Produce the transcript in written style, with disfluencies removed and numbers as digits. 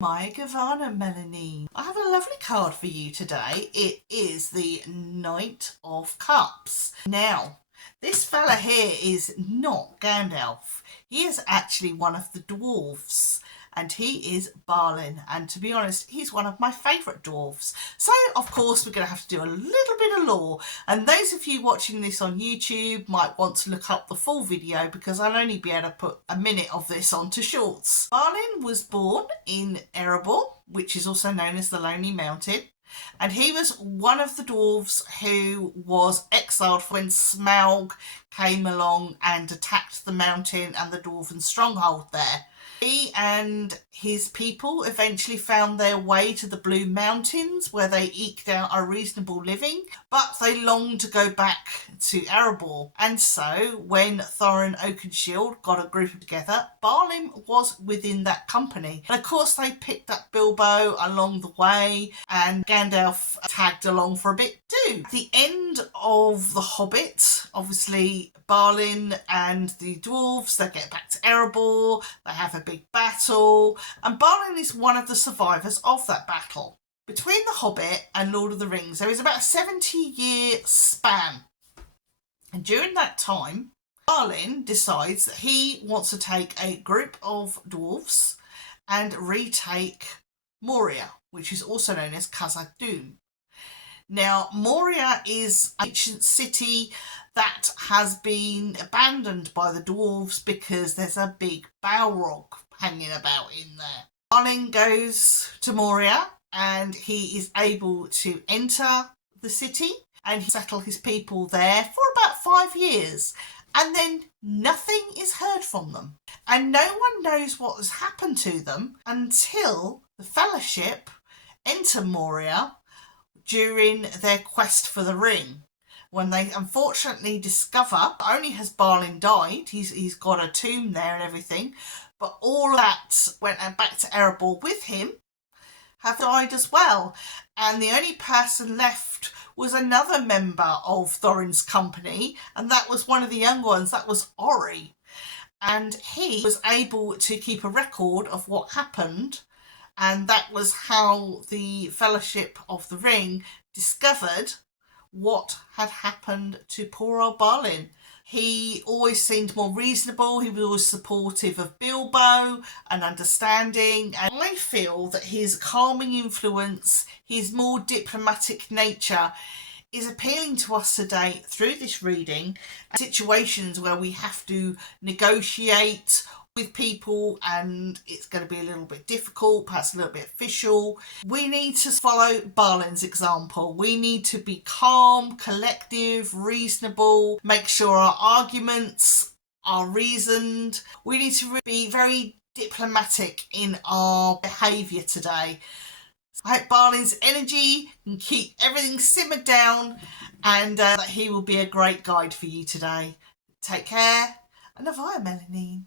My Gavana Melanie. I have a lovely card for you today. It is the Knight of Cups. Now, this fella here is not Gandalf. He is actually one of the dwarves. And he is Balin, and to be honest, he's one of my favourite dwarves. So, of course, we're going to have to do a little bit of lore, and those of you watching this on YouTube might want to look up the full video because I'll only be able to put a minute of this onto shorts. Balin was born in Erebor, which is also known as the Lonely Mountain, and he was one of the dwarves who was exiled when Smaug came along and attacked the mountain and the dwarven stronghold there. He and his people eventually found their way to the Blue Mountains, where they eked out a reasonable living, but they longed to go back to Erebor. And so, when Thorin Oakenshield got a group together, Balin was within that company. And of course, they picked up Bilbo along the way, and Gandalf tagged along for a bit too. At the end of The Hobbit, obviously, Balin and the dwarves, they get back to Erebor, they have a big battle, and Balin is one of the survivors of that battle. Between The Hobbit and Lord of the Rings, there is about a 70-year span. And during that time, Balin decides that he wants to take a group of dwarves and retake Moria, which is also known as Khazad-dûm. Now, Moria is an ancient city that has been abandoned by the dwarves because there's a big Balrog hanging about in there. Balin goes to Moria and he is able to enter the city and settle his people there for about 5 years. And then nothing is heard from them. And no one knows what has happened to them until the Fellowship enter Moria during their quest for the ring, when they unfortunately discover not only has Balin died, he's got a tomb there and everything, but all that went back to Erebor with him have died as well. And the only person left was another member of Thorin's company, and that was one of the young ones, that was Ori. And he was able to keep a record of what happened, and that was how the Fellowship of the Ring discovered what had happened to poor old Balin. He always seemed more reasonable, he was always supportive of Bilbo and understanding, and I feel that his calming influence, his more diplomatic nature is appealing to us today through this reading. Situations where we have to negotiate with people and it's going to be a little bit difficult, perhaps a little bit official. We need to follow Balin's example. We need to be calm, collective, reasonable, make sure our arguments are reasoned. We need to be very diplomatic in our behaviour today. I hope Balin's energy can keep everything simmered down and that he will be a great guide for you today. Take care, and Avaya Melanie.